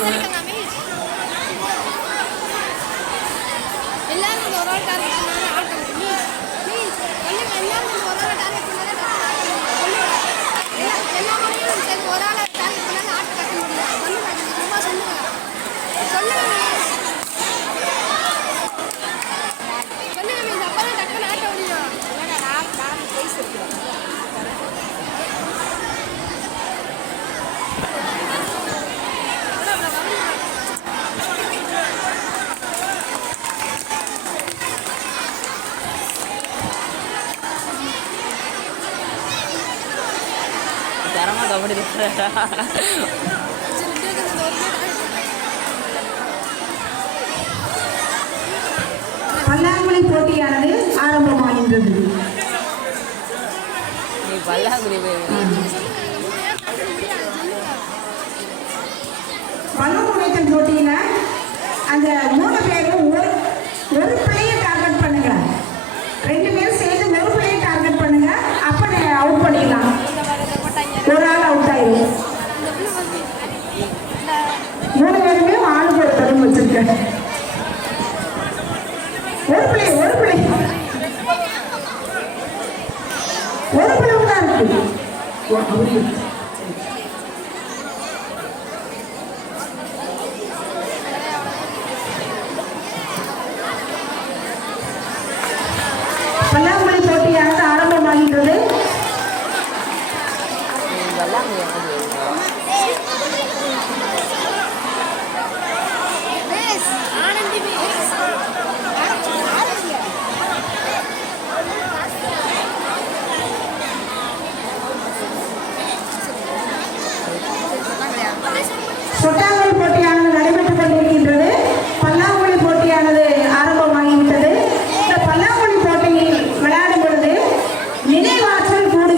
誰かが கபடி பல்லாங்குழி போட்டியானது ஆரம்பமாகின்றது. பல்லாங்குழி பல்லு உடைத்தல் போட்டியில அந்த மூணு பேரும் ஒரு Блин.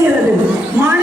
Mandy, Mandy,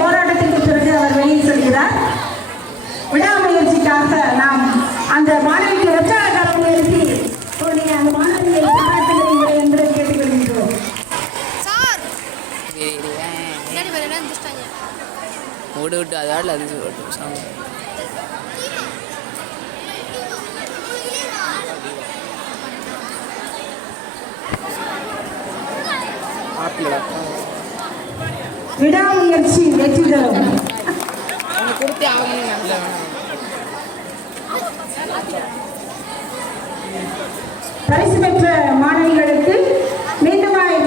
போராட்டத்திற்கு பிறகு அவர் வெளியில் சொல்கிறார். விடாமுயற்சிக்காக நாம் அந்த மாணவிக்கு உற்சாகம் எழுதி அந்த மாணவியை பாராட்டுகிறீர்கள் என்று கேட்டுக்கொள்கிறோம் ஓடு விட்டு அதால் அது ஆப்பிளா. விடாமுயற்சி வெற்றி தரும் பரிசு பெற்ற